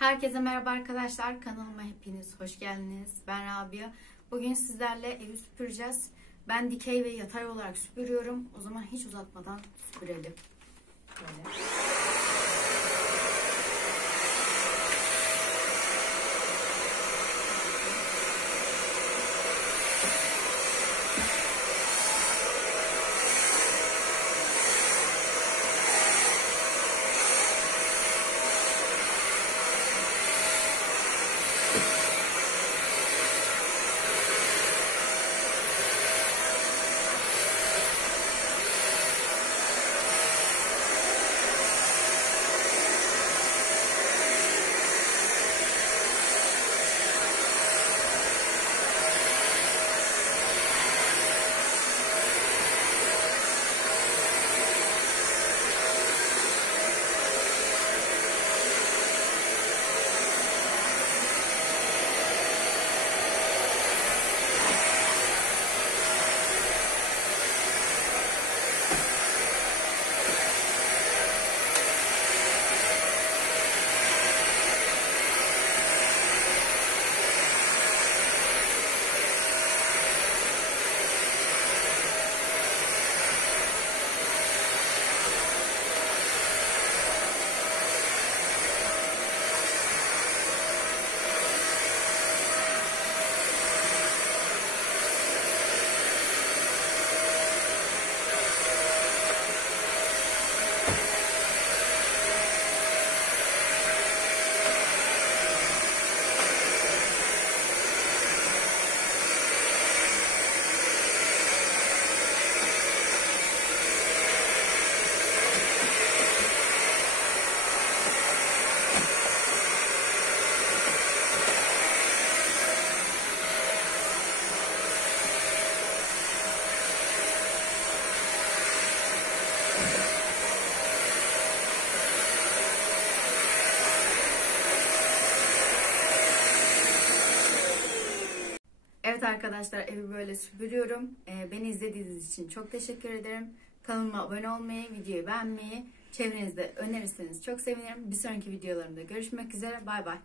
Herkese merhaba arkadaşlar. Kanalıma hepiniz hoş geldiniz. Ben Rabia. Bugün sizlerle evi süpüreceğiz. Ben dikey ve yatay olarak süpürüyorum. O zaman hiç uzatmadan süpürelim. Böyle. Evet arkadaşlar, evi böyle süpürüyorum. Beni izlediğiniz için çok teşekkür ederim. Kanalıma abone olmayı, videoyu beğenmeyi, çevrenizde önerirseniz çok sevinirim. Bir sonraki videolarımda görüşmek üzere. Bay bay.